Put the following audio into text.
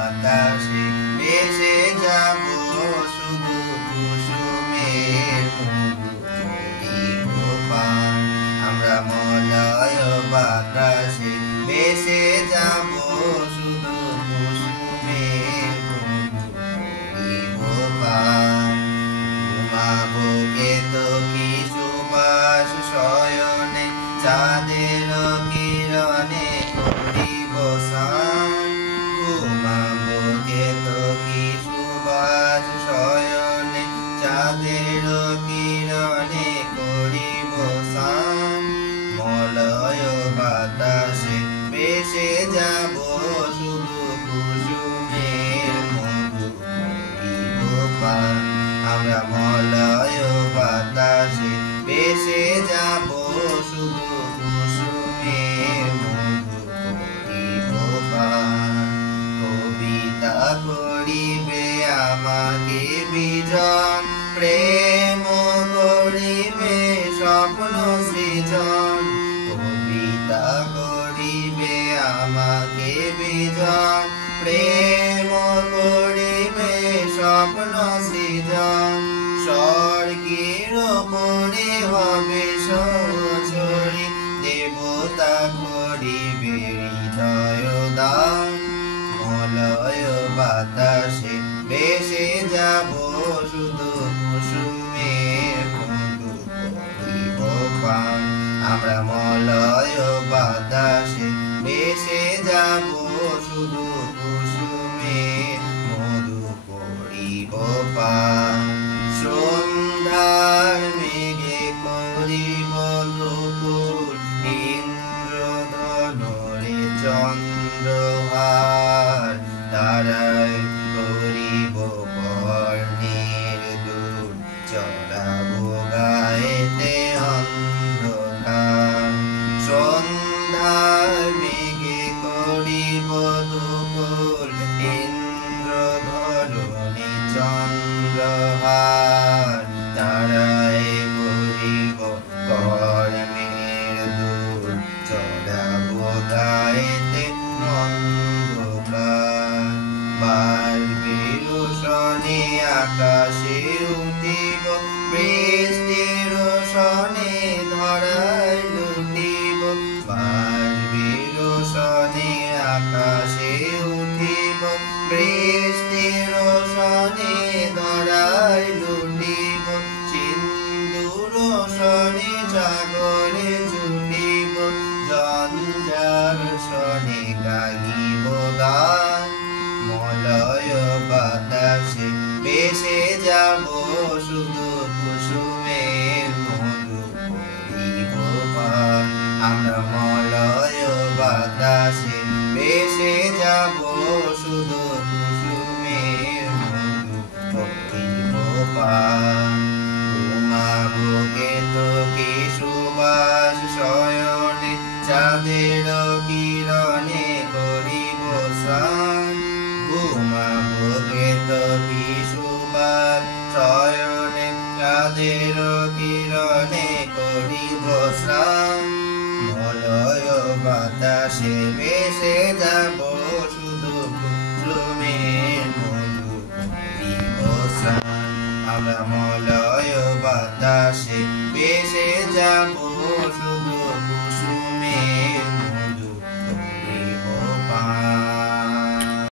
বাতাসে ভেসে যাব শুধু কুসুমের মধু করিব পান। আমরা মলয় বাতাসে ভেসে যাব শুধু কুসুমের মধু করিব পান। ঘুমাবো কেতকী সুবাস শয়নে চাঁদের কিরণে করিব স্নান। ঘুমাবো কেতকী সুবাস শয়নে চাঁদের কিরণে করিব স্নান। মলয় বাতাসে ভেসে যাব শুধু কুসুমের মধু করিব পান। আমরা মলয় বাতাসে ভেসে যাব শুধু কুসুমের মধু করিব পান। কবিতা করিবে আমাকে বিজন, প্রেম করিবে স্বপ্ন সৃজন। কবিতা করিবে আমাকে বিজন, প্রেম করিবে স্বপ্ন সৃজন। স্বর্গের ওপরে হবে সহচরী, দেবতা করিবে হৃদয় দান। মলয় বাতাসে ভেসে যাব শুধু কুসুমের মধু করিব পান। আমরা মলয় বাতাসে ভেসে যাব শুধু কুসুমের মধু করিব পান। সন্ধ্যার মেঘে করিব দুপুর, ইন্দ্রধনুরে চন্দ্রহার। তারায় করিব কর্ণের দুল, চড়াবো গায়েতে অন্ধকার। সন্ধ্যার মেঘে করিব দুপুর, ইন্দ্রধনুরে চন্দ্রহার। তারায় করিব কর্ণের দুল, চড়াবো গায়েতে অন্ধকার। বাড়বে রোশনে আকাশে উঠিব, বৃষ্টির রোশনে ধরায় লুটিব। বাড়বে রোশনে আকাশে উঠিব, বৃষ্টির রোশনে ধরায় লুটিব। সিন্ধুর রোশনে সাগরে ছুটিব, জঞ্জার শনে গাহিব গান। মলয় বাতাসে ভেসে যাব শুধু কুসুমের মধু করিব পান। আমরা মলয় বাতাসে ভেসে যাব শুধু কুসুমের মধু করিব পান।